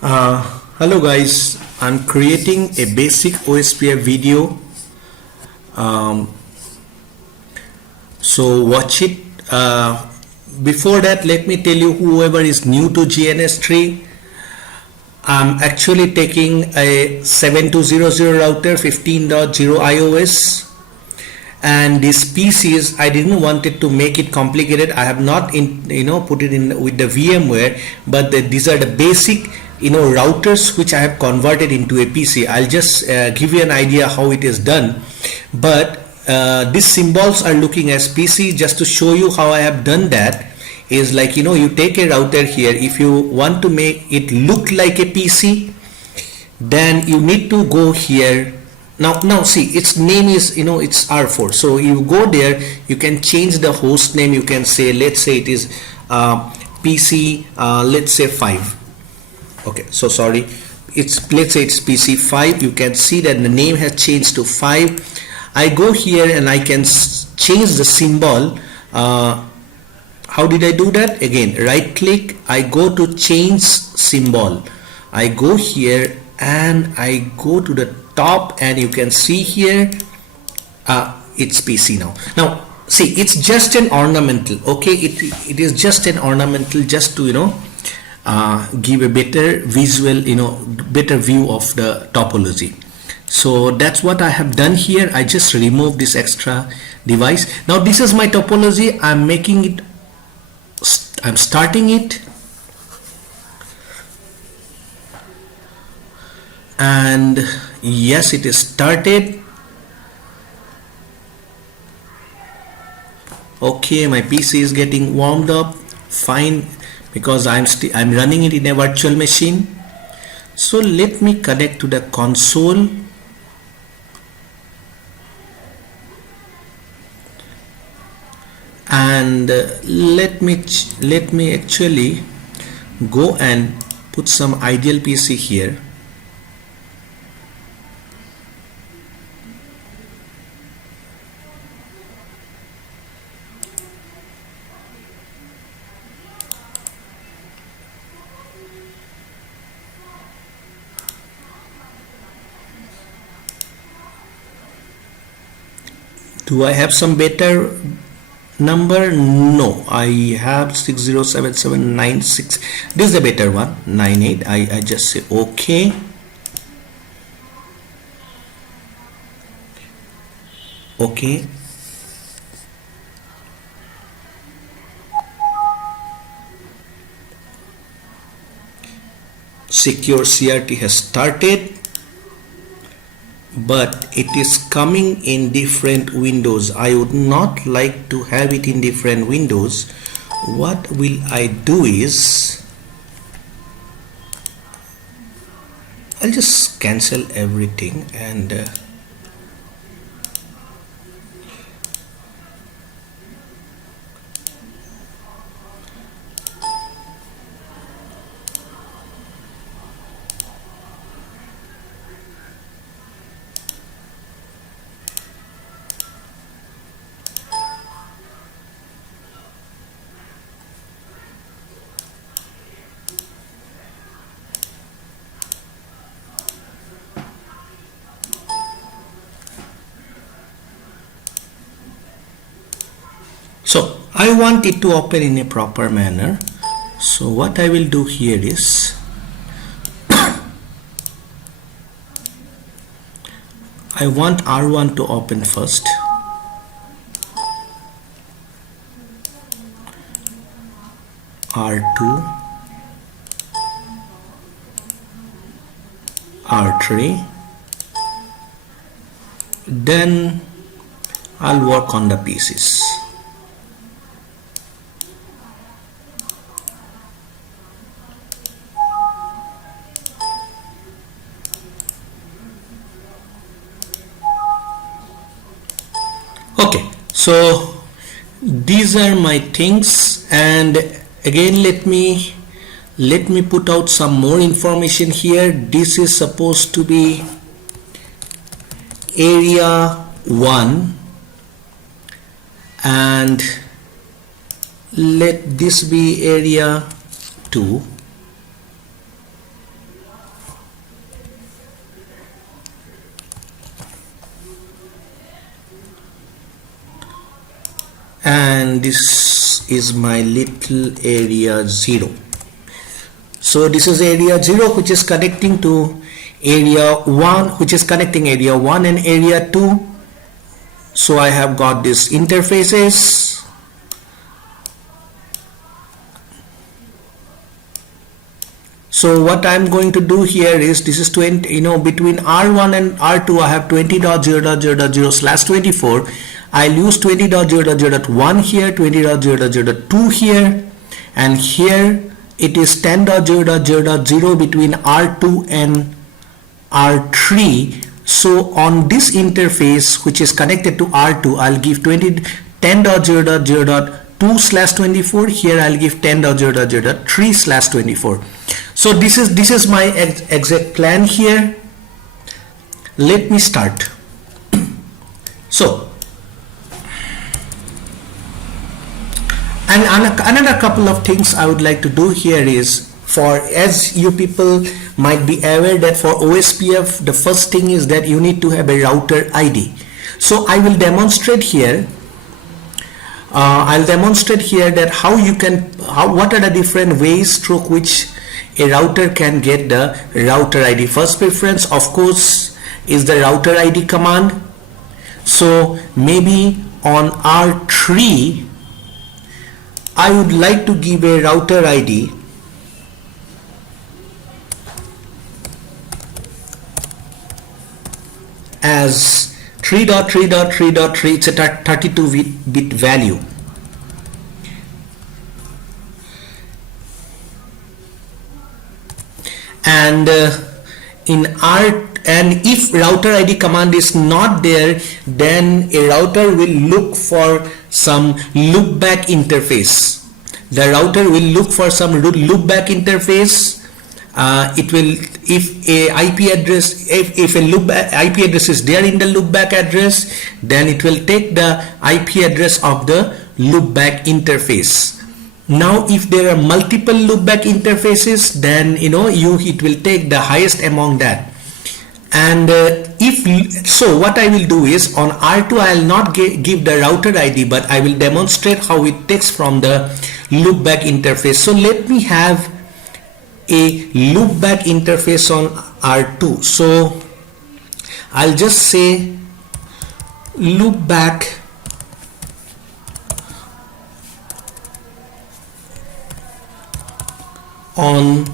Hello guys, I'm creating a basic Ospf video, so watch it. Before that, let me tell you, whoever is new to GNS3, I'm actually taking a 7200 router 15.0 iOS, and this PCs I didn't want it to make it complicated. I have not put it in with the VMware, but these are the basic routers which I have converted into a PC. I'll just give you an idea how it is done, but these symbols are looking as PC. Just to show you how I have done that is like, you take a router here. If you want to make it look like a PC, then you need to go here. Now see, its name is, it's R4, so you go there, you can change the host name. You can say, let's say it is PC, let's say 5. Okay, so sorry, let's say it's PC 5. You can see that the name has changed to 5. I go here and I can change the symbol. How did I do that? Again, right click, I go to change symbol, I go here and I go to the top, and you can see here it's PC now see, it's just an ornamental. Okay, it is just an ornamental, just to give a better visual, better view of the topology. So that's what I have done here. I just remove this extra device. Now this is my topology. I'm starting it, and yes, it is started. Okay, my PC is getting warmed up fine, because I'm running it in a virtual machine. So let me connect to the console, and let me actually go and put some ideal PC here. Do I have some better number? No, I have 607796. This is a better one, 98. I just say okay. Okay, secure CRT has started, but it is coming in different windows. I would not like to have it in different windows. What will I do is, I'll just cancel everything and so I want it to open in a proper manner. So what I will do here is, I want R1 to open first. R2, R3, then I'll work on the pieces. Okay, so these are my things, and again let me put out some more information here. This is supposed to be area 1, and let this be area 2, and this is my little area 0. So this is area 0 which is connecting to area 1, which is connecting area 1 and area 2. So I have got these interfaces. So what I'm going to do here is, this is 20, between R1 and R2 I have 20.0.0/24. I'll use 20.0.0.1 here, 20.0.0.2 here, and here it is 10.0.0.0 between R2 and R3. So on this interface which is connected to R2, I'll give 10.0.0.2/24. Here I'll give 10.0.0.3/24. So this is my exact plan here. Let me start. So, and another couple of things I would like to do here is, as you people might be aware that for OSPF the first thing is that you need to have a router ID. So I will demonstrate here. I'll demonstrate here that what are the different ways through which a router can get the router ID. First preference, of course, is the router ID command. So maybe on R3 I would like to give a router ID as 3.3.3.3. It's a 32-bit value. And if router ID command is not there, then a router will look for some loopback interface. The router will look for some loopback interface. It will, if a IP address, if a IP address is there in the loopback address, then it will take the IP address of the loopback interface. Now if there are multiple loopback interfaces, then it will take the highest among that. And so what I will do is, on R2 I will not give the router ID, but I will demonstrate how it takes from the loopback interface. So let me have a loopback interface on R2. So I'll just say loopback on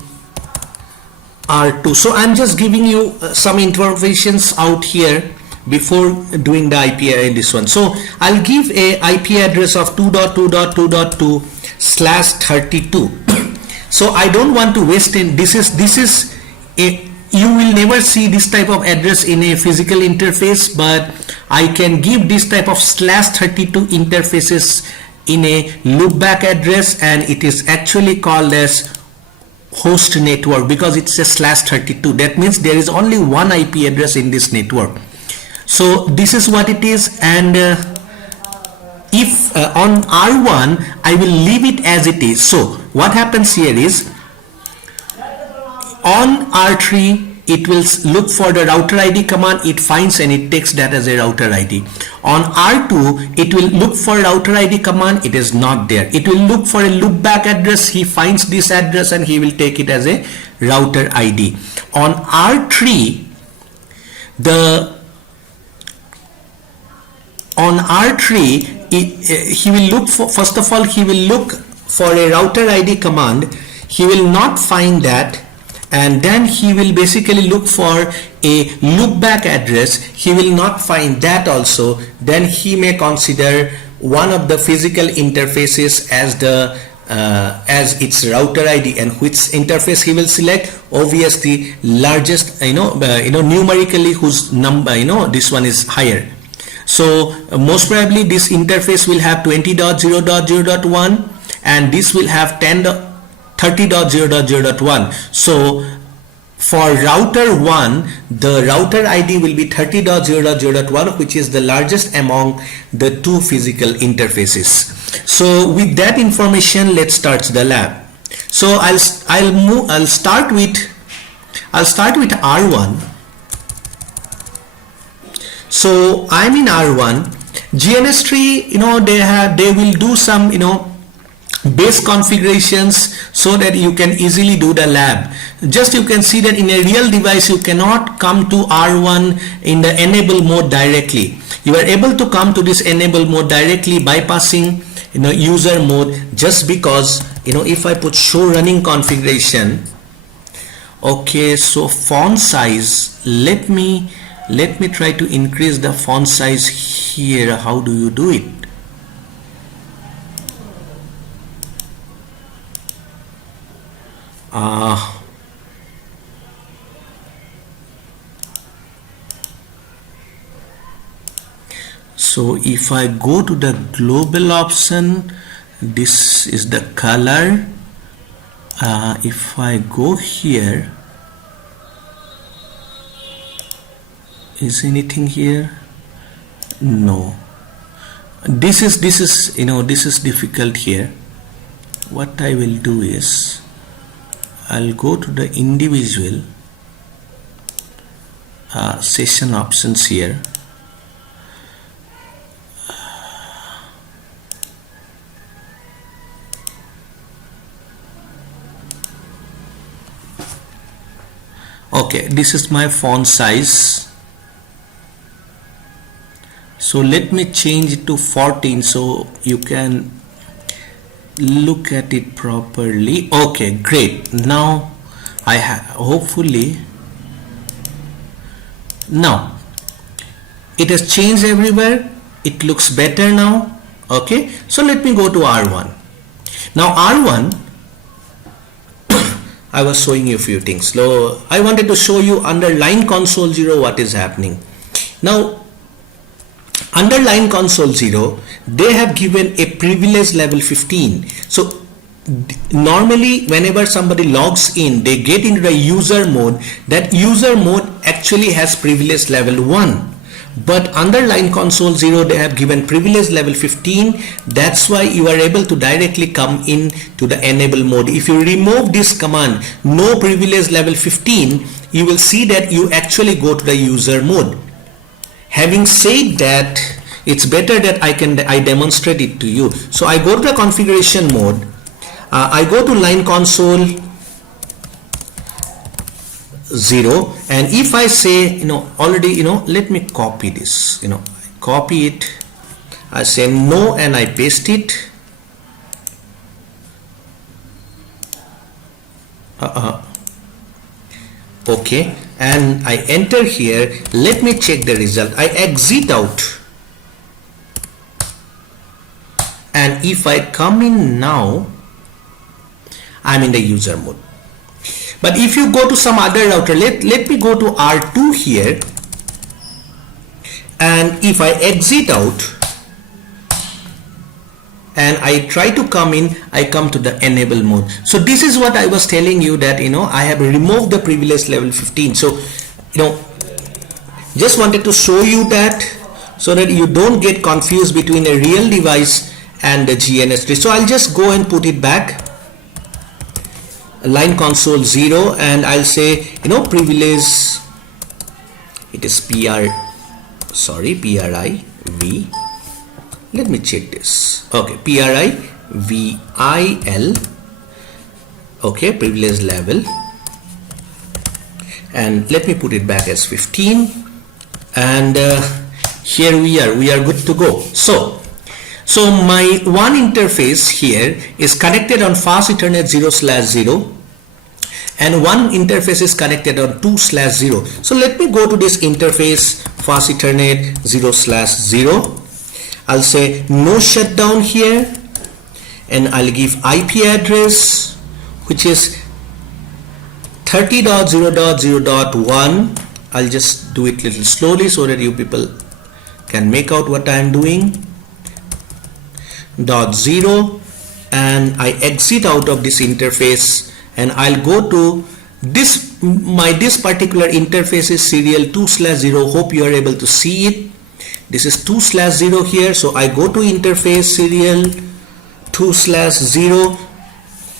R2. So I'm just giving you some informations out here before doing the IP this one. So I'll give a IP address of 2.2.2.2/32. So I don't want to waste it. This is you will never see this type of address in a physical interface, but I can give this type of /32 interfaces in a loopback address, and it is actually called as host network because it's a /32. That means there is only one IP address in this network. So this is what it is. And if on R1 I will leave it as it is. So what happens here is, on R3 it will look for the router ID command, it finds and it takes that as a router ID. On R2 it will look for router ID command, it is not there. It will look for a loopback address, he finds this address and he will take it as a router ID. On R3 he will look for, first of all he will look for a router ID command, he will not find that, and then he will basically look for a loopback address, he will not find that also. Then he may consider one of the physical interfaces as the as its router ID, and which interface he will select, obviously largest, numerically whose number, this one is higher. So most probably this interface will have 20.0.0.1 and this will have 30.0.0.1. So for router 1, the router ID will be 30.0.0.1, which is the largest among the two physical interfaces. So with that information, let's start the lab. So I'll start with R1. So I'm in R1. GNS tree, they will do some, base configurations so that you can easily do the lab. Just you can see that in a real device you cannot come to R1 in the enable mode directly. You are able to come to this enable mode directly bypassing user mode, just because if I put show running configuration. Okay, so font size, let me try to increase the font size here. How do you do it? So if I go to the global option, this is the color. If I go here, is anything here? No. This is difficult here. What I will do is I'll go to the individual session options here. Okay, this is my font size. So let me change it to 14 so you can look at it properly. Okay, great. Now I have, hopefully now it has changed everywhere. It looks better now. Okay, so let me go to R1. Now R1, I was showing you a few things. So I wanted to show you under line console 0 what is happening. Now under line console 0, they have given a privilege level 15. So normally whenever somebody logs in, they get into the user mode. That user mode actually has privilege level 1. But under line console 0, they have given privilege level 15. That's why you are able to directly come in to the enable mode. If you remove this command, no privilege level 15, you will see that you actually go to the user mode. Having said that, it's better that I demonstrate it to you. So I go to the configuration mode. I go to line console 0, and if I say already let me copy this, copy it, I say no and I paste it. Okay, and I enter here. Let me check the result. I exit out, and if I come in now, I'm in the user mode. But if you go to some other router, let me go to R2 here, and if I exit out and I try to come in, I come to the enable mode. So this is what I was telling you, that I have removed the privilege level 15. So just wanted to show you that so that you don't get confused between a real device and the GNS tree. So I'll just go and put it back, line console 0, and I'll say privilege, it is PRIV. Let me check this. Okay, PRIVIL. Okay, privilege level, and let me put it back as 15, and here we are good to go. So my one interface here is connected on fast Ethernet 0/0, and one interface is connected on 2/0. So let me go to this interface fast Ethernet 0/0. I'll say no shutdown here, and I'll give IP address, which is 30.0.0.1. I'll just do it little slowly so that you people can make out what I am doing. .0, and I exit out of this interface, and I'll go to this. This particular interface is serial 2/0. Hope you are able to see it. This is 2/0 here. So I go to interface serial 2/0,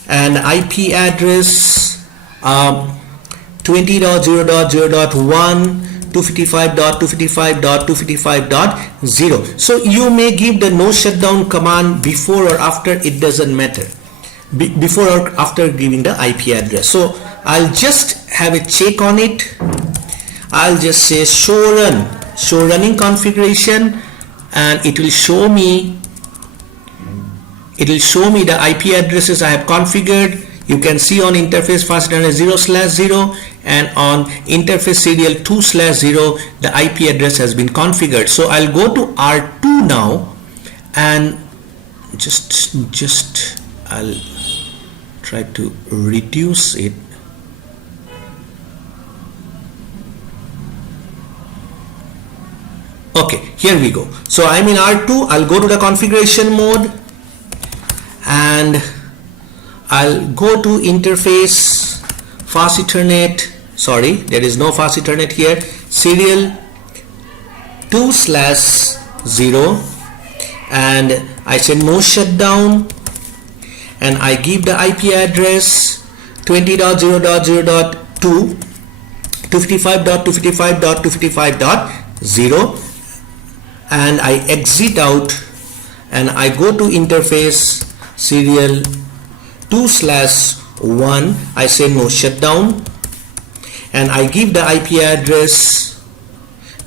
and IP address 20.0.0.1 255.255.255.0. So you may give the no shutdown command before or after, it doesn't matter, before or after giving the IP address. So I'll just have a check on it. I'll just say show running configuration, and it will show me the IP addresses I have configured. You can see on interface fast internet 0/0 and on interface serial 2/0 the IP address has been configured. So I'll go to R2 now, and just I'll try to reduce it. Okay, here we go. So I'm in R2. I'll go to the configuration mode, and I'll go to interface fast ethernet. Sorry, there is no fast ethernet here. Serial 2/0, and I say no shutdown, and I give the IP address 20.0.0.2 255.255.255.0, and I exit out, and I go to interface serial 2/1. I say no shutdown, and I give the IP address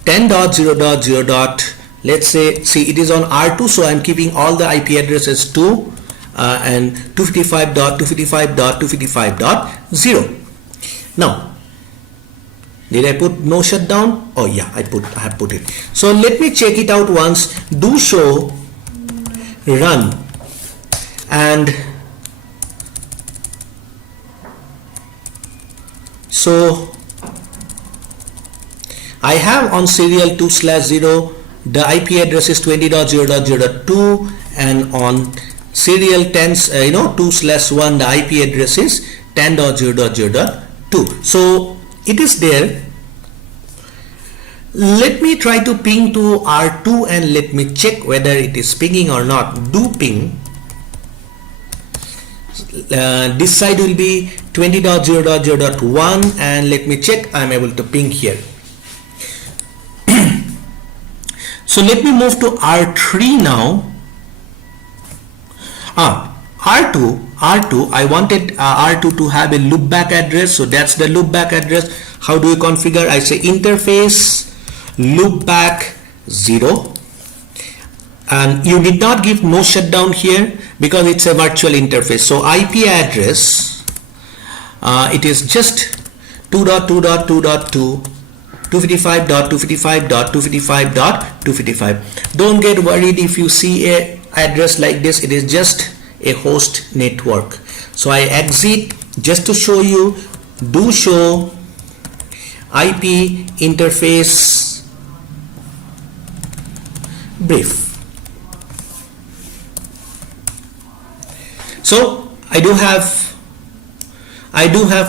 10.0.0. Let's say, see, it is on R2, so I'm keeping all the IP addresses 2 and 255.255.255.0. Now, did I put no shutdown? Oh yeah, I have put it. So let me check it out once. Do show run, and so I have on serial 2/0 the IP address is 20.0.0.2, and on serial 2/1 the IP address is 10.0.0.2. So it is there. Let me try to ping to R2, and let me check whether it is pinging or not. Do ping. This side will be 20.0.0.1, and let me check. I'm able to ping here. So let me move to R3 now. R2, I wanted R2 to have a loopback address, so that's the loopback address. How do you configure? I say interface loopback 0, and you did not give no shutdown here because it's a virtual interface. So IP address, it is just 2.2.2.2 255.255.255.255. Don't get worried if you see a address like this. It is just a host network. So I exit just to show you. Do show IP interface brief. So I do have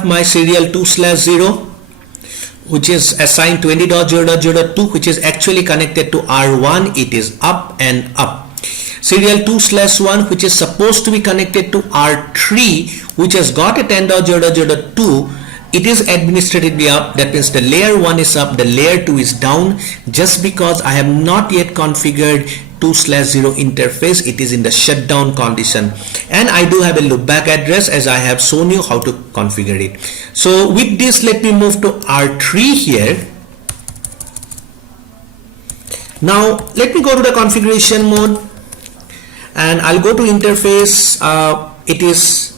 my serial 2/0, which is assigned 20.0.0.2, which is actually connected to R1. It is up and up. Serial 2/1, which is supposed to be connected to R3, which has got a 10.0.0.2, it is administratively up. That means the layer 1 is up, the layer 2 is down. Just because I have not yet configured 2/0 interface, it is in the shutdown condition, and I do have a loopback address as I have shown you how to configure it. So with this, let me move to R3 here. Now let me go to the configuration mode, and I'll go to interface. It is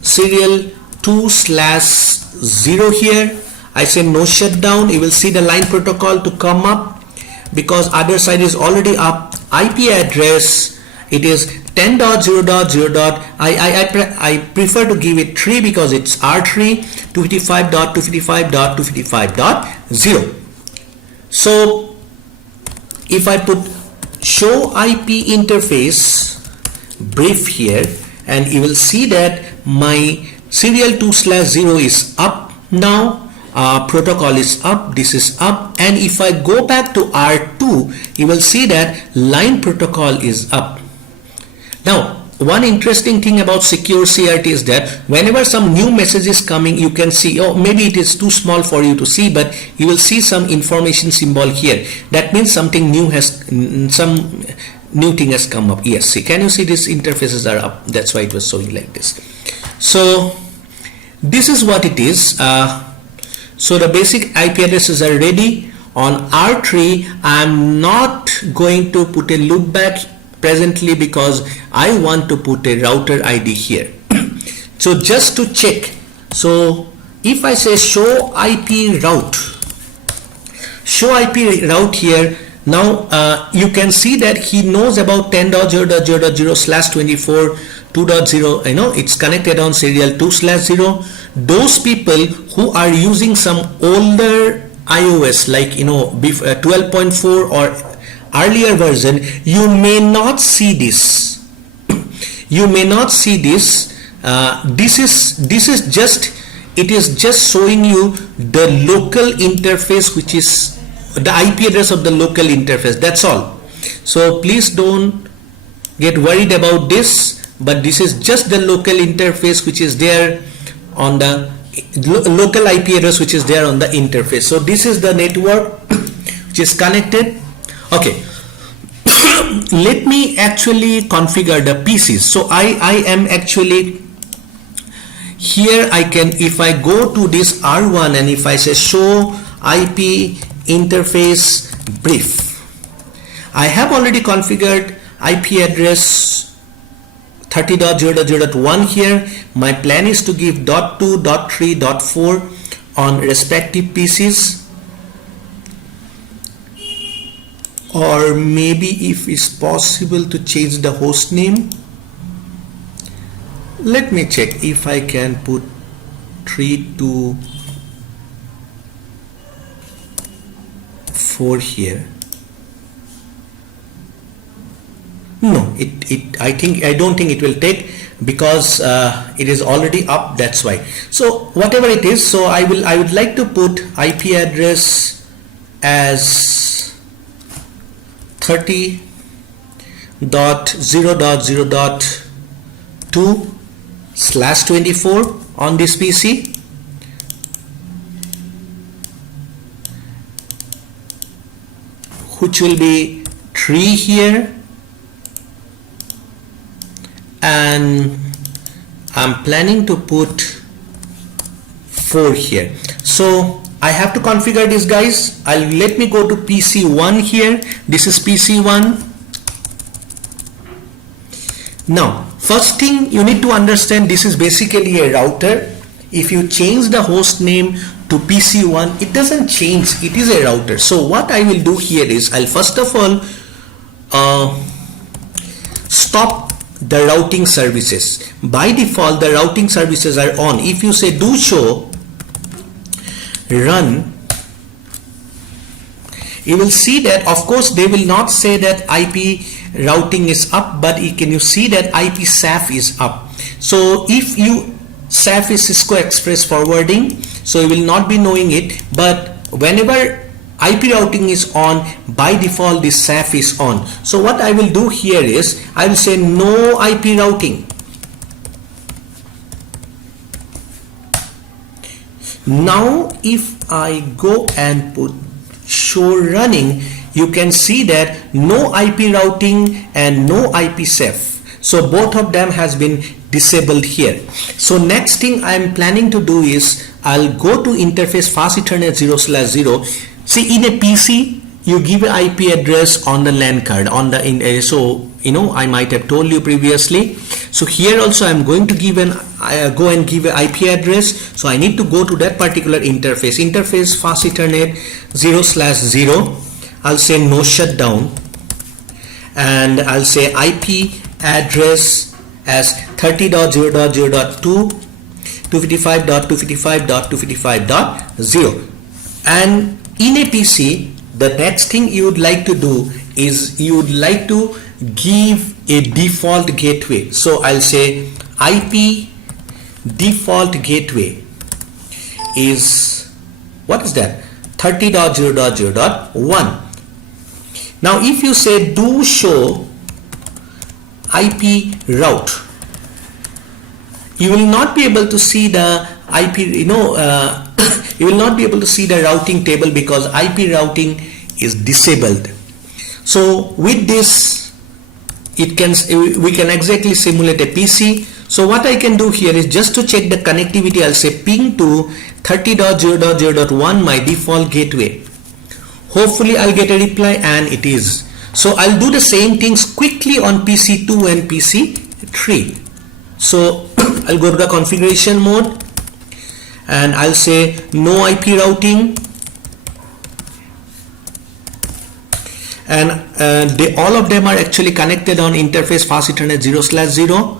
serial 2/0 here. I say no shutdown. You will see the line protocol to come up because other side is already up. IP address, it is 10.0.0. I prefer to give it 3 because it's R3, 255.255.255.0. So if I put show IP interface brief here, and you will see that my serial 2/0 is up now. Protocol is up, this is up, and if I go back to R2, you will see that line protocol is up. Now one interesting thing about secure CRT is that whenever some new message is coming, you can see, oh, maybe it is too small for you to see, but you will see some information symbol here. That means something new has, some new thing has come up. Yes, see, can you see these interfaces are up? That's why it was showing like this. So this is what it is. So the basic IP addresses are ready. On R3, I'm not going to put a loopback presently because I want to put a router ID here. So just to check, so if I say show IP route here, now you can see that he knows about 10.0.0.0/24 2.0, you know, it's connected on serial 2/0. Those people who are using some older iOS, like, you know, 12.4 or earlier version, you may not see this. You may not see this. This is just, it is just showing you the local interface, which is the IP address of the local interface. That's all. So please don't get worried about this, but this is just the local interface which is there on the local IP address which is there on the interface. So this is the network which is connected. Okay. Let me actually configure the PCs. So I am actually here. I can, if I go to this R1 and if I say show IP interface brief, I have already configured IP address 30.0.0.1 here. My plan is to give .2, .3, .4 on respective PCs, or maybe if it's possible to change the host name. Let me check if I can put 3 to 4 here. No, I don't think it will take, because it is already up, that's why. So whatever it is, so I would like to put IP address as 30.0.0.2/24 on this PC. Which will be 3 here, and I'm planning to put 4 here. So I have to configure this, guys. Let me go to PC1 here. This is PC1. Now first thing you need to understand, this is basically a router. If you change the host name to PC1, it doesn't change, it is a router. So what I will do here is, I'll first of all stop the routing services. By default the routing services are on. If you say do show run, you will see that, of course they will not say that IP routing is up, but can you see that IP SAF is up. So if you SAF is Cisco Express Forwarding, so you will not be knowing it, but whenever IP routing is on, by default this SAF is on. So what I will do here is, I will say no IP routing. Now if I go and put show running, you can see that no IP routing and no IP SAF. So both of them has been disabled here. So next thing I am planning to do is, I'll go to interface fast Ethernet 0/0. See, in a PC you give an IP address on the LAN card on the so you know, I might have told you previously. So here also I'm going to give an go and give an IP address. So I need to go to that particular interface fast Ethernet 0/0. I'll say no shutdown, and I'll say IP address as 30.0.0.2 255.255.255.0. And in a PC, the next thing you would like to do is, you would like to give a default gateway. So I'll say IP default gateway is, what is that, 30.0.0.1. Now if you say do show IP route, you will not be able to see the IP, you will not be able to see the routing table because IP routing is disabled. So with this, we can exactly simulate a PC. So what I can do here is just to check the connectivity, I'll say ping to 30.0.0.1 my default gateway. Hopefully I'll get a reply, and it is. So I'll do the same things quickly on PC2 and PC3. So I'll go to the configuration mode and I'll say no IP routing, and all of them are actually connected on interface fast ethernet 0/0.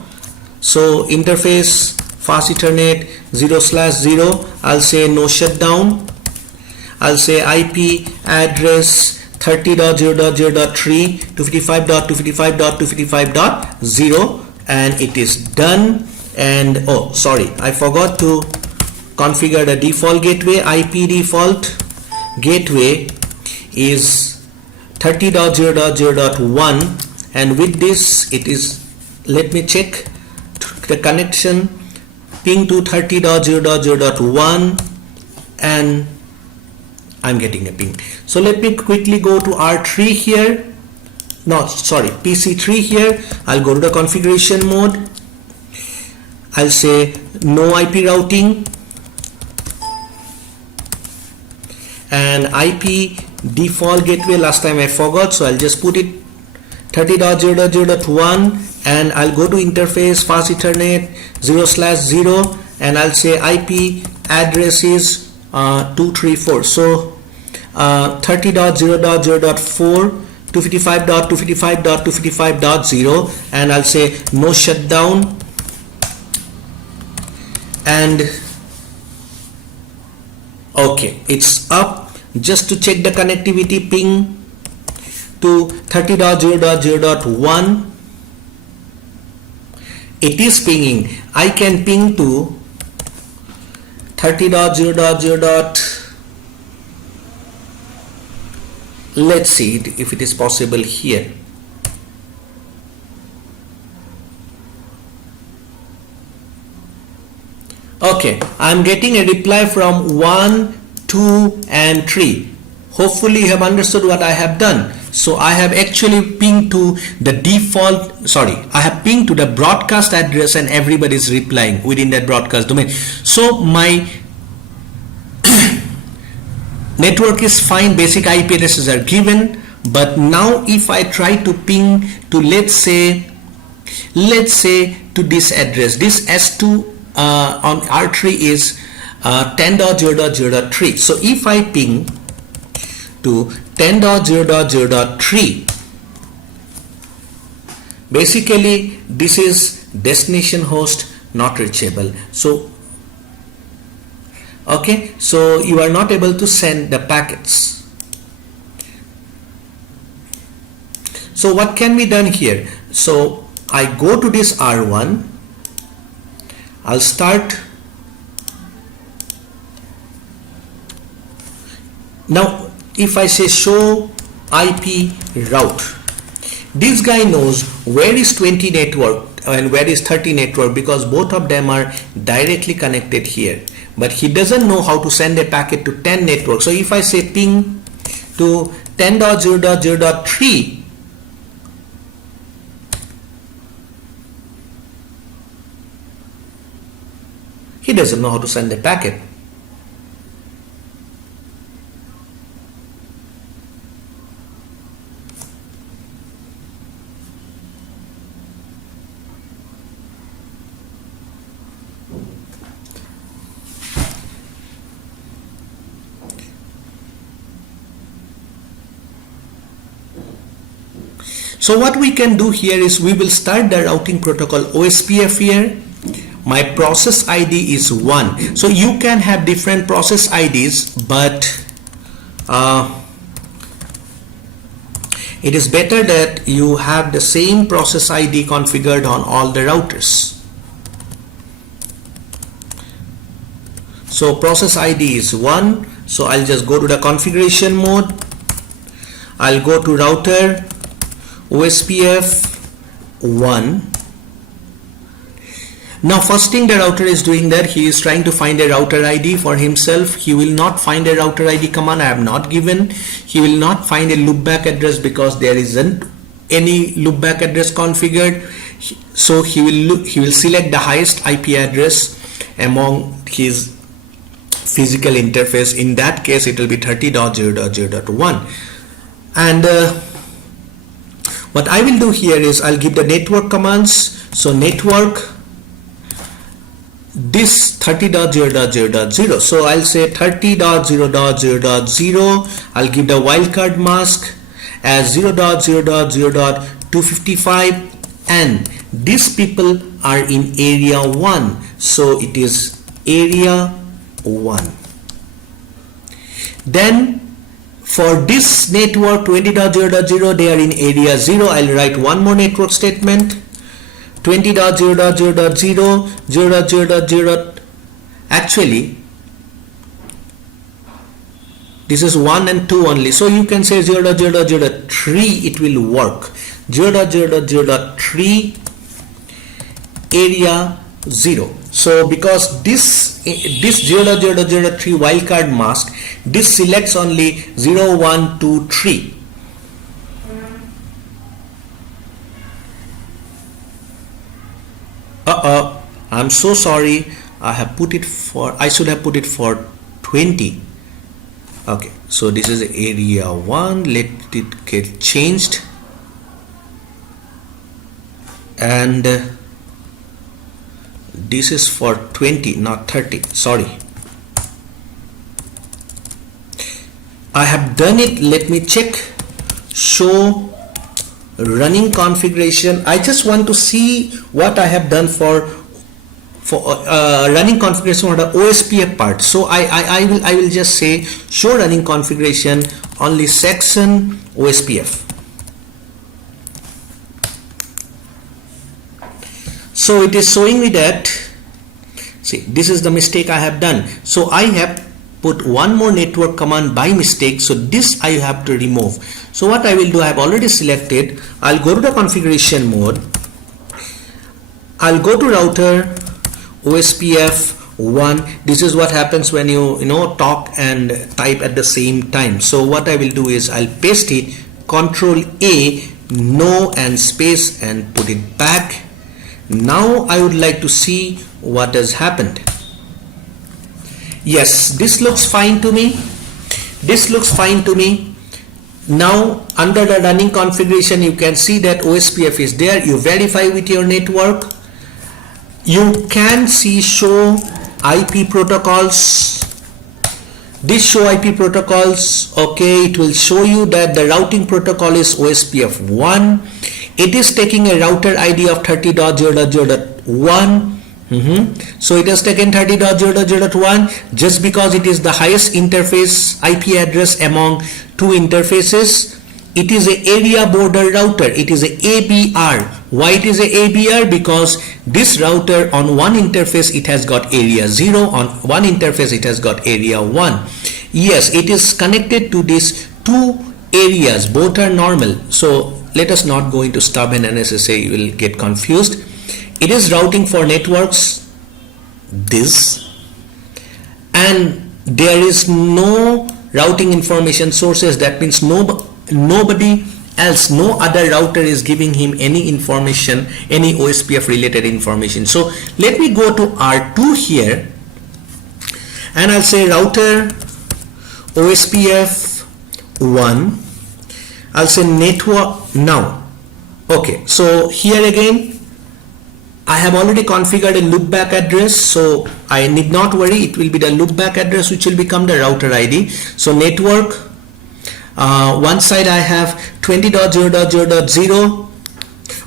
So interface fast ethernet 0/0, I'll say no shutdown. I'll say IP address 30.0.0.3 255.255.255.0, and it is done. And oh sorry, I forgot to configure the default gateway. IP default gateway is 30.0.0.1, and with this it is, let me check the connection, ping to 30.0.0.1, and I'm getting a ping. So let me quickly go to R3 here, no sorry, PC3 here. I'll go to the configuration mode, I'll say no IP routing, and IP default gateway, last time I forgot, so I'll just put it 30.0.0.1, and I'll go to interface fast ethernet 0/0, and I'll say IP address is 234. So 30.0.0.4 255.255.255.0, and I'll say no shutdown, and okay, it's up. Just to check the connectivity, ping to 30.0.0.1. It is pinging. I can ping to 30.0.0. Let's see if it is possible here. Okay, I'm getting a reply from 1, 2 and 3. Hopefully you have understood what I have done. So I have actually pinged to the default, I have pinged to the broadcast address, and everybody is replying within that broadcast domain. So my network is fine, basic IP addresses are given, but now if I try to ping to let's say to this address, this S2 on R3 is 10.0.0.3. So if I ping to 10.0.0.3, basically this is destination host not reachable. So okay, so you are not able to send the packets. So what can be done here? So I go to this R1, I'll start. Now if I say show IP route, this guy knows where is 20 network and where is 30 network, because both of them are directly connected here, but he doesn't know how to send a packet to 10 network. So if I say ping to 10.0.0.3, he doesn't know how to send a packet. So what we can do here is we will start the routing protocol Ospf here. My process ID is 1. So you can have different process IDs, but it is better that you have the same process ID configured on all the routers. So process ID is 1. So I'll just go to the configuration mode. I'll go to router Ospf 1. Now first thing the router is doing that, he is trying to find a router ID for himself. He will not find a router ID command, I have not given. He will not find a loopback address because there isn't any loopback address configured. So he will select the highest IP address among his physical interface. In that case it will be 30.0.0.1. and what I will do here is I'll give the network commands. So network this 30.0.0.0. so I'll say 30.0.0.0. I'll give the wildcard mask as 0.0.0.255, and these people are in area 1, so it is area 1. Then for this network 20.0.0, they are in area 0. I'll write one more network statement. 20.0.0.0, 0.0.0. Actually this is 1 and 2 only, so you can say 0.0.0.3, it will work. 0.0.0.3 area 0. So because this 0.0.0.3 wildcard mask, this selects only 0, 1, 2, 3. I'm so sorry, I should have put it for 20. Okay, so this is area 1, let it get changed, and this is for 20, not 30, sorry. I have done it. Let me check. Show running configuration. I just want to see what I have done for running configuration for the Ospf part. So I will just say show running configuration only section Ospf. So it is showing me that, see, this is the mistake I have done. So I have put one more network command by mistake, so this I have to remove. So what I will do, I have already selected, I'll go to the configuration mode, I'll go to router Ospf 1. This is what happens when you talk and type at the same time. So what I will do is I'll paste it, Control A, no and space, and put it back. Now I would like to see what has happened. Yes, this looks fine to me. This looks fine to me. Now under the running configuration you can see that Ospf is there. You verify with your network. You can see show IP protocols. This show IP protocols, okay, it will show you that the routing protocol is Ospf 1. It is taking a router ID of 30.0.0.1. So it has taken 30.0.0.1 just because it is the highest interface IP address among two interfaces. It is a area border router. It is a ABR. Why it is a ABR? Because this router on one interface it has got area 0, on one interface it has got area 1. Yes, it is connected to these two areas, both are normal. So let us not go into stub and NSSA, you will get confused. It is routing for networks, this, and there is no routing information sources. That means nobody else, no other router is giving him any information, any Ospf related information. So let me go to R2 here and I'll say router Ospf 1. I'll say network now. Okay, so here again I have already configured a loopback address, so I need not worry, it will be the loopback address which will become the router ID. So network, one side I have 20.0.0.0,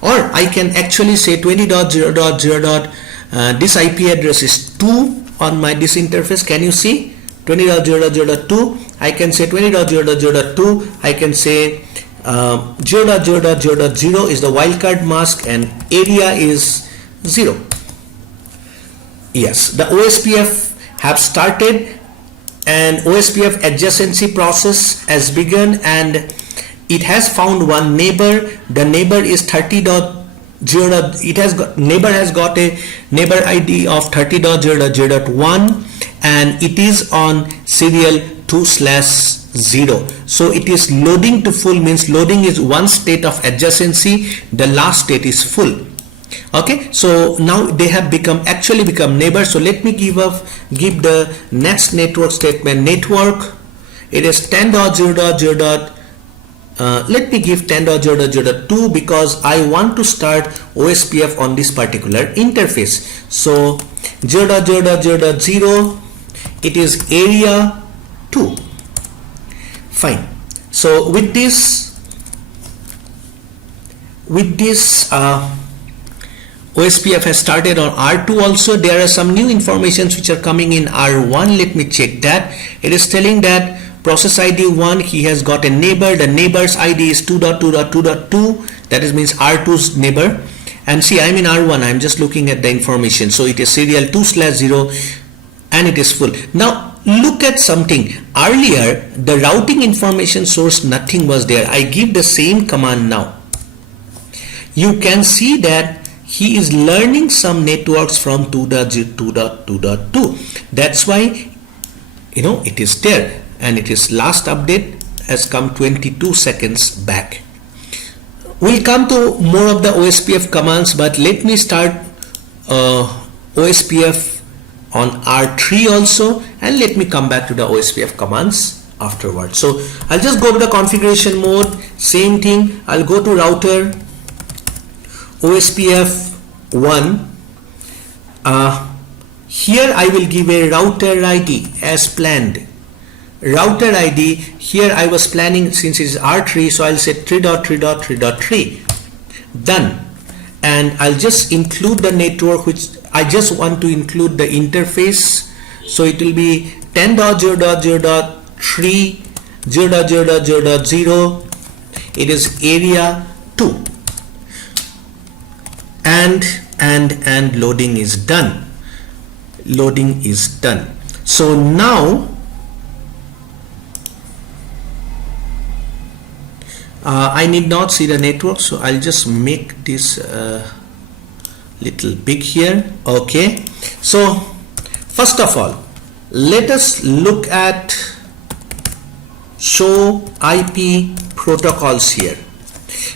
or I can actually say 20.0.0. This IP address is 2 on my this interface. Can you see 20.0.0.2? I can say 20.0.0.2. I can say 0.0.0.0 is the wildcard mask and area is 0. Yes, the Ospf have started and Ospf adjacency process has begun and it has found one neighbor. The neighbor is 30.0.0.1 it has got, neighbor has got a neighbor ID of 30.0.0.1 and it is on serial 2/0. So it is loading to full, means loading is one state of adjacency, the last state is full. Okay, so now they have actually become neighbors. So let me give the next network statement. Network, it is 10.0.0. Let me give 10.0.0.2 because I want to start OSPF on this particular interface. So 0.0.0.0, it is area 2. Fine. So with this OSPF has started on R2 also. There are some new informations which are coming in R1. Let me check that. It is telling that process ID 1, he has got a neighbor. The neighbor's ID is 2.2.2.2. That is means R2's neighbor. And see, I'm in R1. I'm just looking at the information. So it is serial 2/0 and it is full. Now look at something. Earlier, the routing information source, nothing was there. I give the same command now. You can see that he is learning some networks from 2.2.2.2. That's why, it is there. And it is last update has come 22 seconds back. We'll come to more of the OSPF commands, but let me start OSPF on R3 also, and let me come back to the OSPF commands afterwards. So I'll just go to the configuration mode, same thing. I'll go to router OSPF 1. Here I will give a router ID as planned. Router ID, here I was planning, since it is R3, so I'll say 3.3.3.3. Done. And I'll just include the network, which I just want to include the interface. So it will be 10.0.0.3 0.0.0.0. It is area 2. And loading is done. Loading is done. So now I need not see the network, so I'll just make this little big here. Okay, so first of all, let us look at show IP protocols here.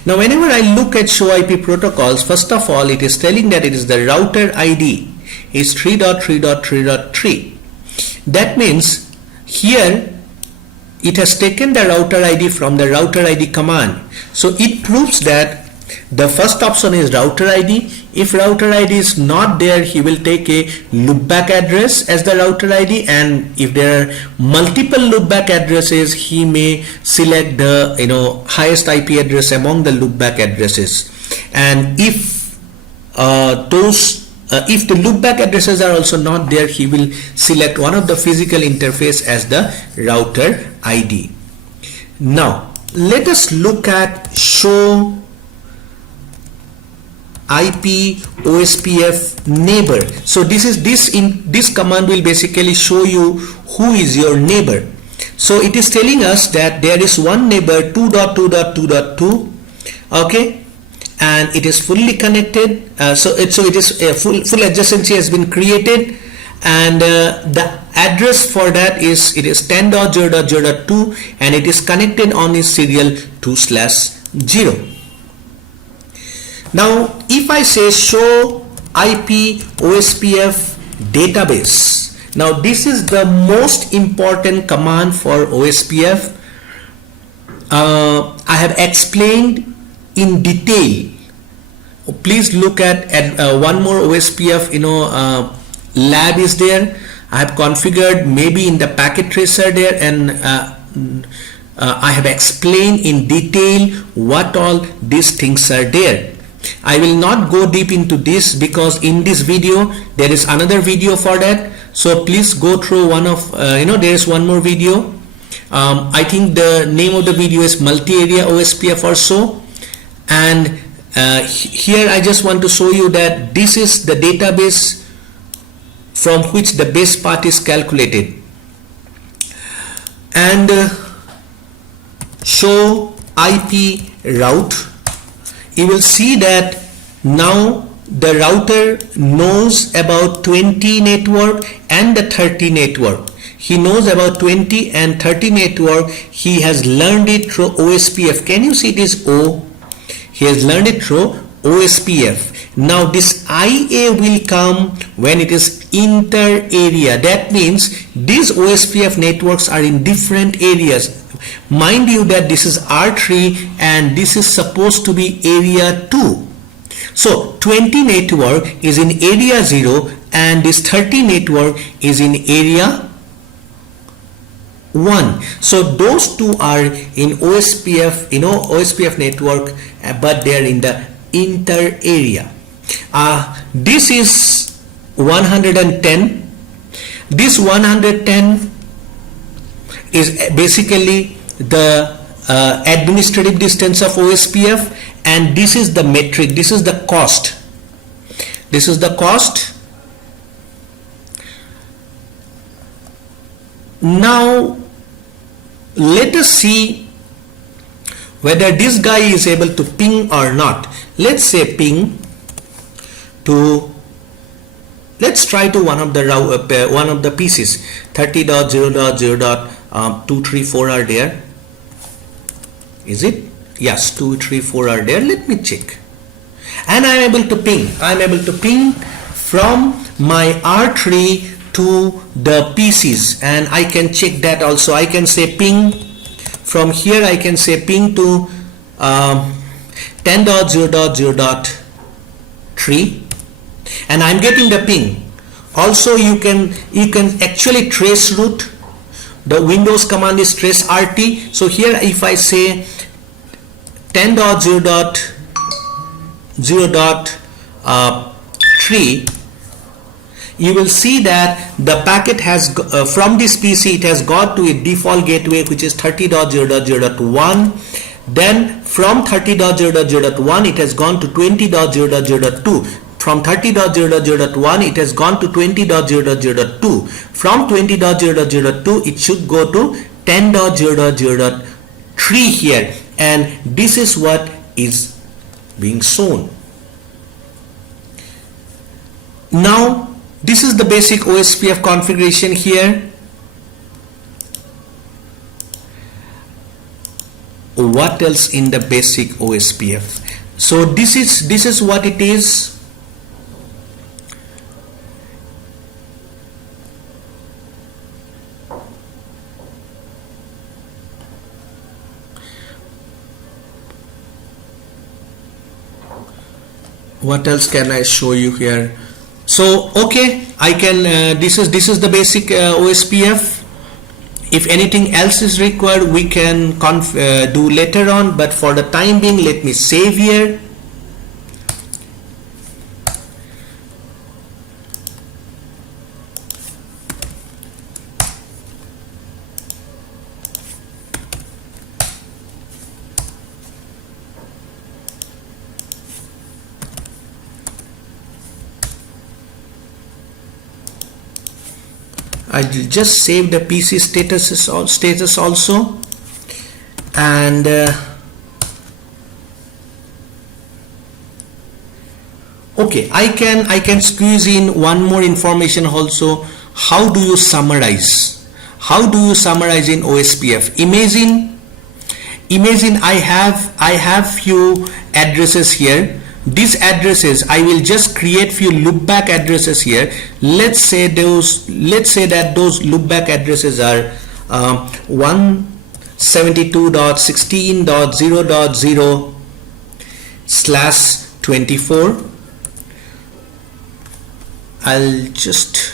Now whenever I look at show IP protocols, first of all, it is telling that it is the router ID is 3.3.3.3. That means here it has taken the router ID from the router ID command. So it proves that the first option is router ID. If router ID is not there, he will take a loopback address as the router ID, and if there are multiple loopback addresses, he may select the highest IP address among the loopback addresses. And if if the loopback addresses are also not there, he will select one of the physical interface as the router ID. Now let us look at show IP OSPF neighbor. So this command will basically show you who is your neighbor. So it is telling us that there is one neighbor 2.2.2.2. okay, and it is fully connected. So it is a full adjacency has been created, and the address for that is 10.0.0.2, and it is connected on its serial 2/0. Now if I say show IP OSPF database, now this is the most important command for OSPF. I have explained in detail. Please look at one more OSPF lab is there. I have configured maybe in the packet tracer there, and I have explained in detail what all these things are there. I will not go deep into this because in this video there is another video for that. So please go through one of there is one more video. I think the name of the video is multi-area OSPF or so. And here I just want to show you that this is the database from which the base path is calculated. And show IP route, you will see that Now the router knows about 20 network and the 30 network. He knows about 20 and 30 network. He has learned it through OSPF. Can you see this O? He has learned it through OSPF. Now this IA will come when it is inter area. That means these OSPF networks are in different areas. Mind you that this is R3 and this is supposed to be area 2. So 20 network is in area 0 and this 30 network is in area 1. So those two are in OSPF, OSPF network, but they are in the inter area. This is 110. This 110 is basically the administrative distance of OSPF, and this is the metric, this is the cost. This is the cost. Now let us see whether this guy is able to ping or not. Let's say ping to, let's try to one of the pieces. 30.0.0.234 are there. Is it? Yes, 234 are there. Let me check. And I am able to ping. I am able to ping from my R3 to the PCs, and I can check that also. I can say ping from here. I can say ping to 10.0.0.3, and I'm getting the ping. Also, you can actually trace route. The Windows command is trace RT. So here, if I say 10.0.0.3, you will see that the packet has from this PC, it has got to a default gateway which is 30.0.0.1. Then from 30.0.0.1 it has gone to 20.0.0.2. From 30.0.0.1 it has gone to 20.0.0.2. From 20.0.0.2 it should go to 10.0.0.3 here, and this is what is being shown. Now this is the basic OSPF configuration here. What else in the basic OSPF? So this is what it is. What else can I show you here? So okay, I can this is the basic OSPF. If anything else is required, we can do later on, but for the time being, let me save here. I will just save the PC status also, and okay, I can squeeze in one more information also. How do you summarize? How do you summarize in OSPF? Imagine I have few addresses here. These addresses, I will just create few loopback addresses here. Let's say that those loopback addresses are 172.16.0.0/24. I'll just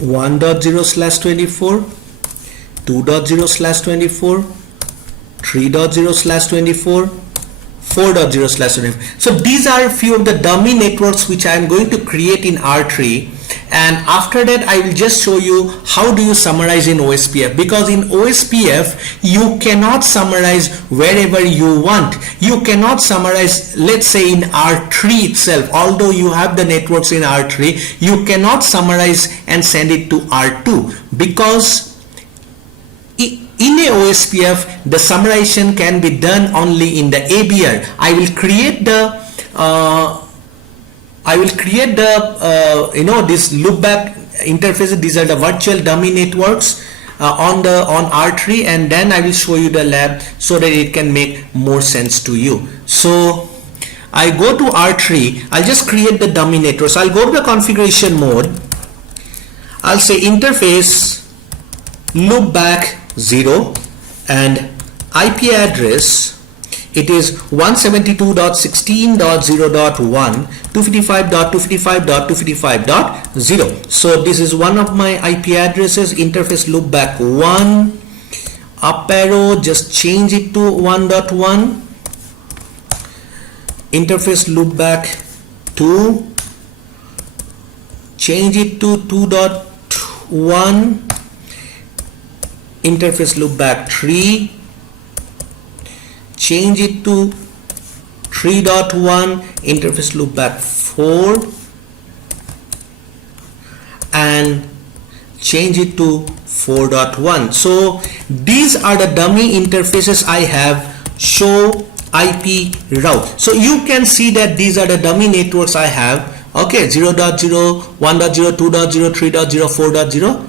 one dot 0/24, 2.0/24, 3.0/24, 4.0/. So these are a few of the dummy networks which I am going to create in R3, and after that I will just show you how do you summarize in OSPF, because in OSPF you cannot summarize wherever you want. You cannot summarize, let's say in R3 itself, although you have the networks in R3, you cannot summarize and send it to R2, because in a OSPF the summarization can be done only in the ABR. I will create the this loopback interfaces. These are the virtual dummy networks on R3, and then I will show you the lab so that it can make more sense to you. So I go to R3, I'll just create the dummy networks. I'll go to the configuration mode. I'll say interface loopback 0 and IP address, it is 172.16.0.1 255.255.255.0. so this is one of my IP addresses. Interface loopback 1, up arrow, just change it to 1.1. interface loopback 2, change it to 2.1. interface loopback 3, change it to 3.1. interface loopback 4 and change it to 4.1. so these are the dummy interfaces I have. Show IP route. So you can see that these are the dummy networks I have. Okay, 0.0, 1.0, 2.0, 3.0, 4.0.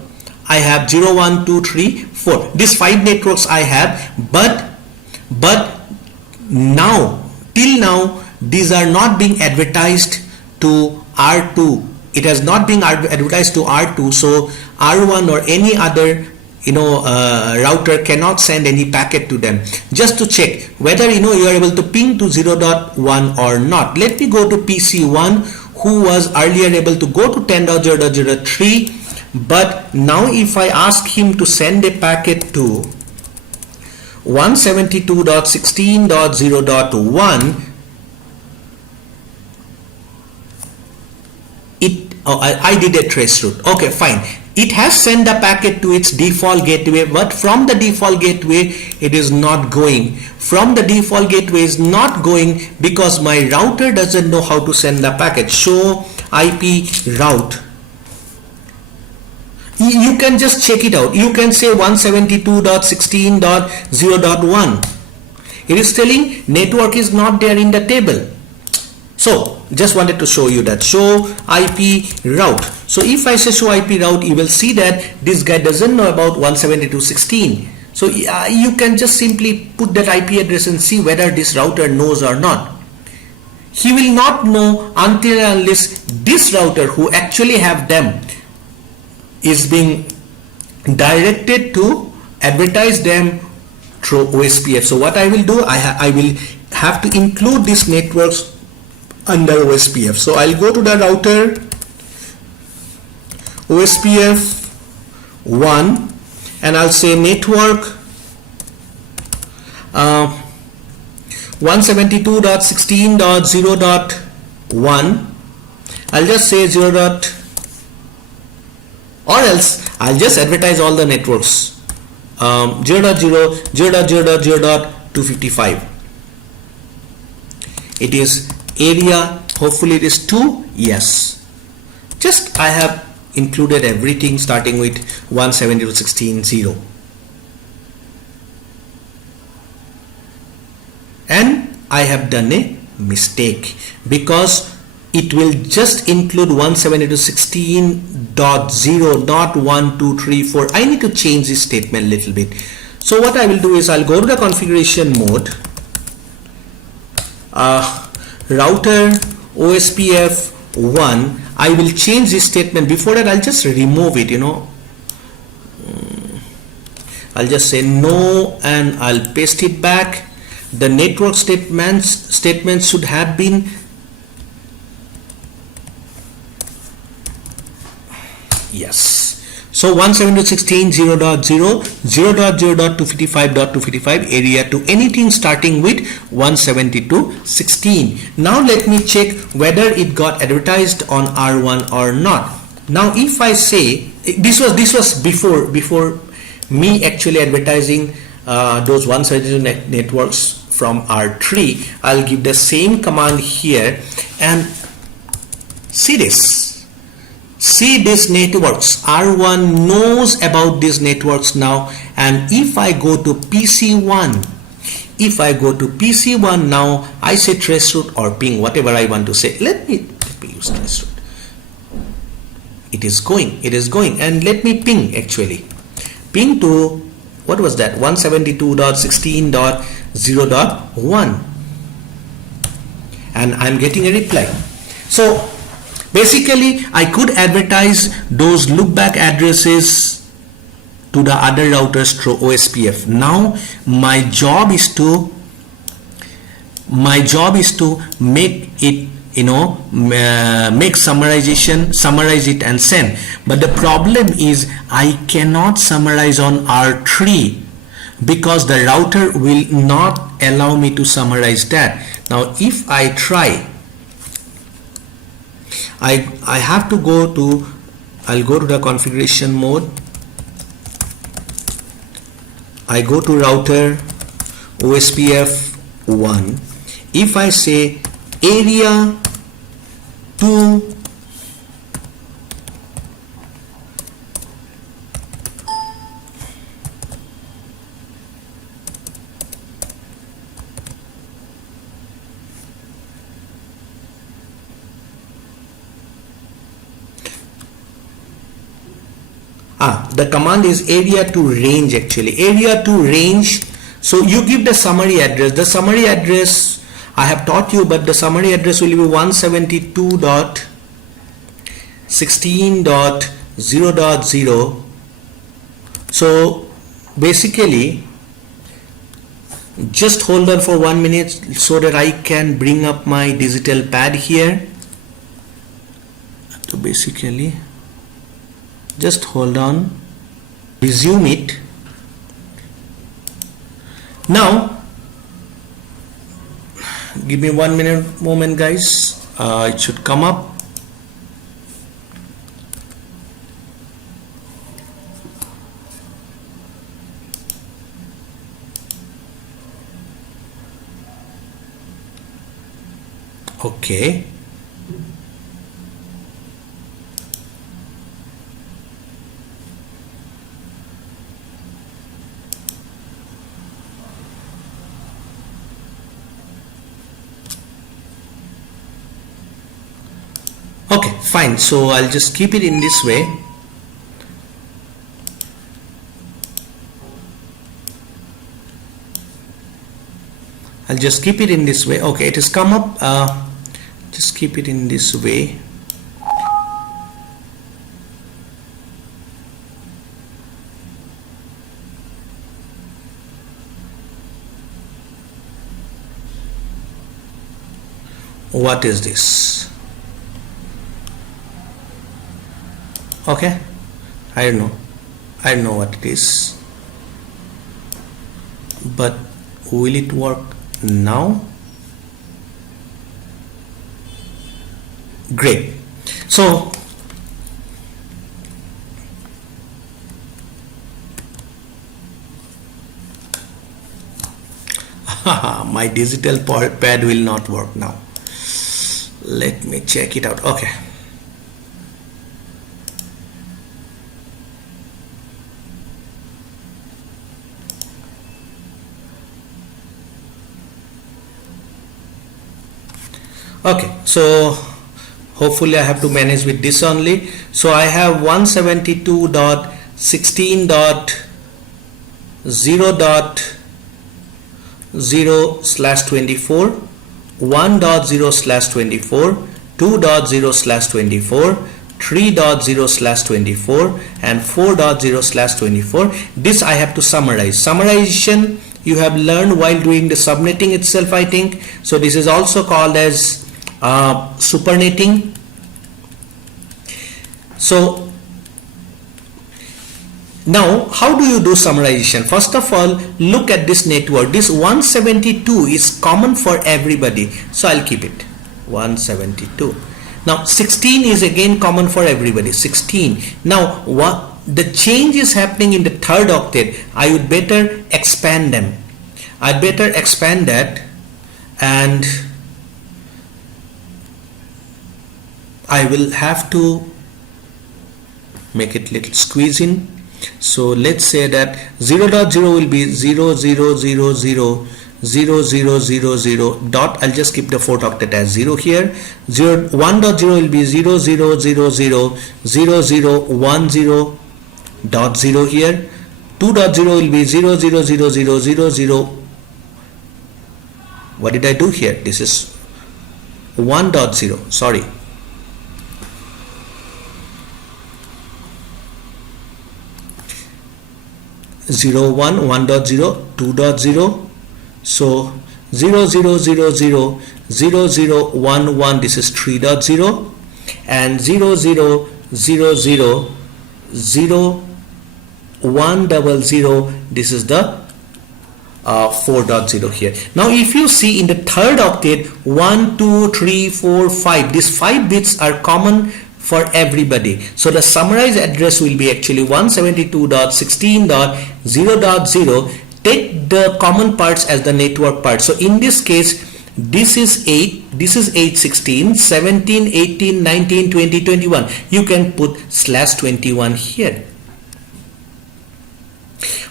I have 0, 1, 2, 3, 4. These 5 networks I have, but now, till now, these are not being advertised to R2. It has not been advertised to R2, so R1 or any other router cannot send any packet to them. Just to check whether you are able to ping to 0.1 or not, let me go to PC1, who was earlier able to go to 10.0.03. But now if I ask him to send a packet to 172.16.0.1, I did a trace route. Okay, fine. It has sent the packet to its default gateway, but from the default gateway it is not going. From the default gateway is not going because my router doesn't know how to send the packet. Show IP route. You can just check it out. You can say 172.16.0.1. It is telling network is not there in the table. So just wanted to show you that. Show IP route. So if I say show IP route, you will see that this guy doesn't know about 172.16. So you can just simply put that IP address and see whether this router knows or not. He will not know until and unless this router, who actually have them, is being directed to advertise them through OSPF. So what I will do, I will have to include these networks under OSPF. So I'll go to the router OSPF 1 and I'll say network 172.16.0.1. I'll just say 0. Or else I'll just advertise all the networks 0.0, 0.0.0.255. It is area, hopefully it is 2. Yes, just I have included everything starting with 172.16.0. And I have done a mistake because it will just include 172.16.0, not 1, 2, 3, 4. I need to change this statement a little bit. So what I will do is I'll go to the configuration mode, router OSPF 1. I will change this statement. Before that, I'll just remove it, I'll just say no and I'll paste it back. The network statements should have been yes. So 172.16.0.0, 0.0.255.255 area to anything starting with 172.16. Now let me check whether it got advertised on R1 or not. Now if I say this was before me actually advertising those 172 networks from R3, I'll give the same command here and see this. See these networks. R1 knows about these networks now, and if I go to PC1, now I say traceroute or ping, whatever I want to say. Let me use traceroute. It is going, and let me ping actually. Ping to, what was that, 172.16.0.1, and I'm getting a reply. So basically I could advertise those loopback addresses to the other routers through OSPF. Now my job is to make it, make summarize it and send. But the problem is I cannot summarize on R3 because the router will not allow me to summarize that. Now if I try, I have to go to, I'll go to the configuration mode. I go to router OSPF 1. If I say area 2 the command is area to range, actually area to range. So you give the summary address. The summary address I have taught you, but the summary address will be 172.16.0.0. so basically just hold on for 1 minute so that I can bring up my digital pad here. So basically just hold on, resume it. Now give me 1 minute moment guys, it should come up. Okay, okay, fine. So I'll just keep it in this way. I'll just keep it in this way. Okay, it has come up. Just keep it in this way. What is this? Okay, I don't know what it is, but will it work now? Great. So my digital pad will not work now. Let me check it out. Okay, okay, so hopefully I have to manage with this only. So I have 172.16.0.0/24, 1.0/24, 2.0/24, 3.0/24 and 4.0/24. This I have to summarize. Summarization you have learned while doing the subnetting itself, I think. So this is also called as supernetting. So Now, how do you do summarization? First of all, look at this network. This 172 is common for everybody. So I'll keep it 172. Now 16 is again common for everybody. 16. Now what the change is happening in the third octet, I would better expand them. I'd better expand that, and I will have to make it little squeeze in. So let's say that 0.0 will be 0.000 dot. I'll just keep the fourth octet as 0 here. 1.0 will be 0.0000010 dot 0 here. 2.0 will be 0.00000. What did I do here? This is 1.0. Sorry. 0, 1, 1.0, 2.0. So 0.0000011, this is 3.0, and 0.0000100, this is the 4.0 here. Now if you see in the third octet, 1, 2, 3, 4, 5, these 5 bits are common for everybody. So the summarized address will be actually 172.16.0.0. Take the common parts as the network part. So in this case, this is 8, this is 8, 16, 17, 18, 19, 20, 21. You can put /21 here.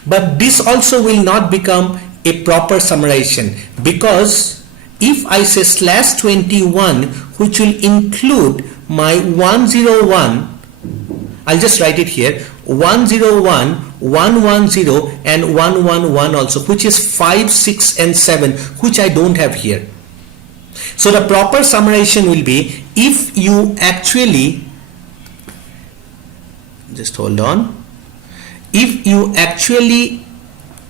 But this also will not become a proper summarization, because if I say /21, which will include my 101, I'll just write it here, 101, 110 and 111 also, which is 5, 6 and 7, which I don't have here. So the proper summarization will be, if you actually, just hold on, if you actually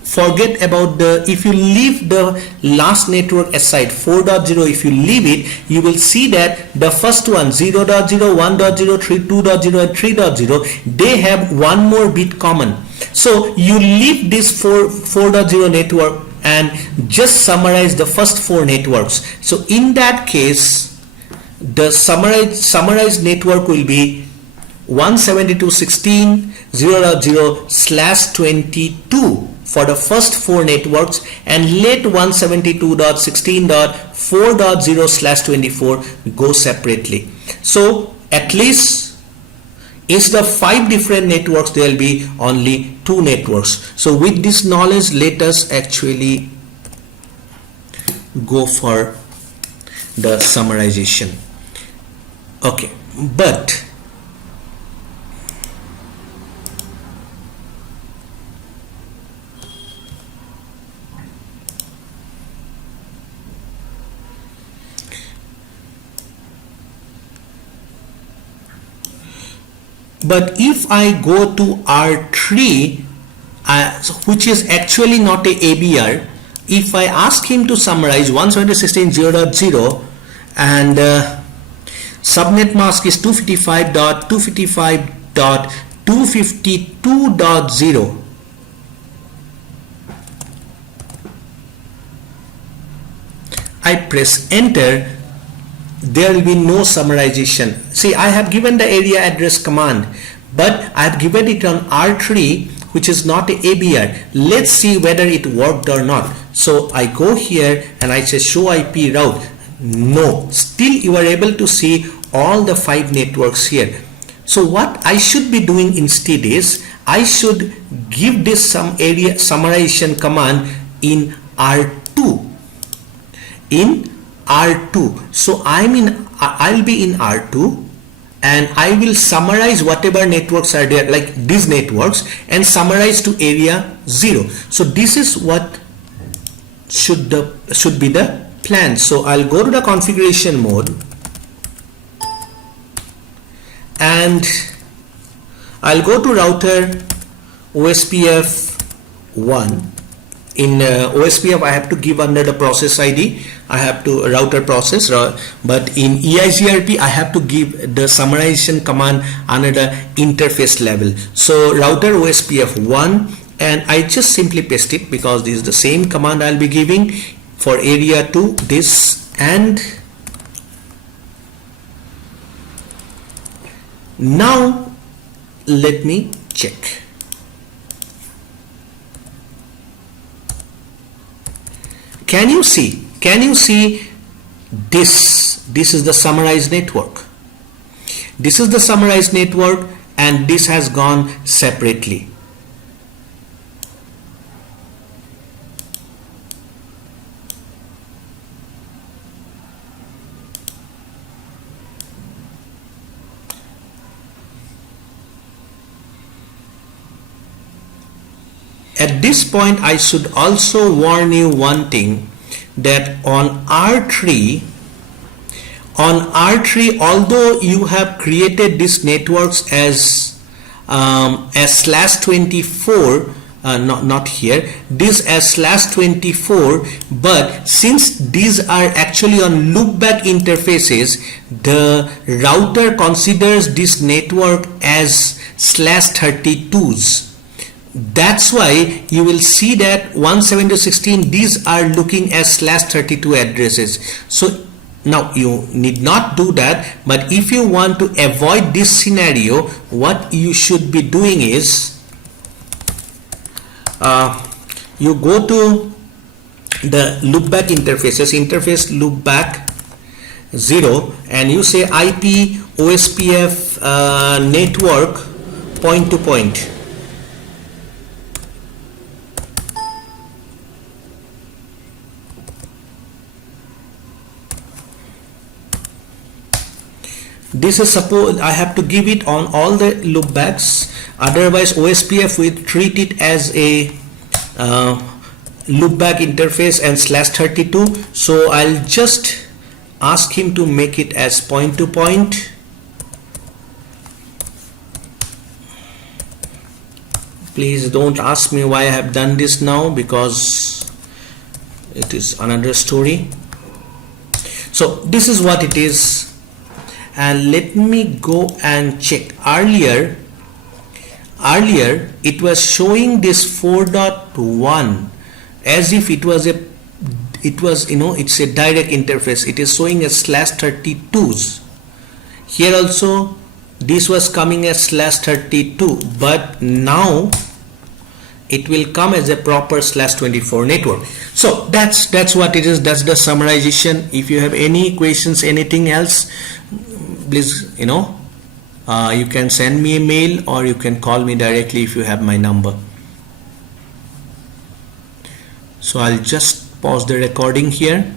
forget about the, if you leave the last network aside, 4.0, if you leave it, you will see that the first one, 0.0, 1.0, 2.0 and 3.0, they have one more bit common. So you leave this 4.0 network and just summarize the first 4 networks. So in that case, the summarized network will be 172.16.0.0/22 for the first 4 networks, and let 172.16.4.0/24 go separately. So at least instead of 5 different networks, there will be only 2 networks. So with this knowledge, let us actually go for the summarization. Okay, but if I go to R3, which is actually not a ABR, if I ask him to summarize 172.16.0.0 and subnet mask is 255.255.252.0, I press enter, there will be no summarization. See, I have given the area address command, but I have given it on R3, which is not a ABR. Let's see whether it worked or not. So I go here and I say show IP route. No, still you are able to see all the 5 networks here. So what I should be doing instead is, I should give this some area summarization command in R2. In R2. So I'll be in R2 and I will summarize whatever networks are there, like these networks, and summarize to area 0. So this is what should be the plan. So I'll go to the configuration mode and I'll go to router OSPF 1 in OSPF I have to give under the process ID, I have to router process, but in EIGRP I have to give the summarization command under the interface level. So router OSPF 1, and I just simply paste it because this is the same command I'll be giving for area 2, this, and now let me check. Can you see this is the summarized network. This is the summarized network, and this has gone separately. At this point, I should also warn you one thing, that on R3, although you have created these networks as /24, not here, this as /24, but since these are actually on loopback interfaces, the router considers this network as /32s. That's why you will see that 172.16, these are looking as /32 addresses. So now you need not do that, but if you want to avoid this scenario, what you should be doing is you go to the loopback interfaces, interface loopback 0, and you say IP OSPF network point to point. This is suppose I have to give it on all the loopbacks, otherwise OSPF will treat it as a loopback interface and /32. So I'll just ask him to make it as point to point. Please don't ask me why I have done this now, because it is another story. So this is what it is. And let me go and check. Earlier it was showing this 4.1 as if it was it's a direct interface. It is showing as /32s. Here also this was coming as /32, but now it will come as a proper /24 network. So that's what it is. That's the summarization. If you have any questions, anything else, please you can send me a mail, or you can call me directly if you have my number. So I'll just pause the recording here.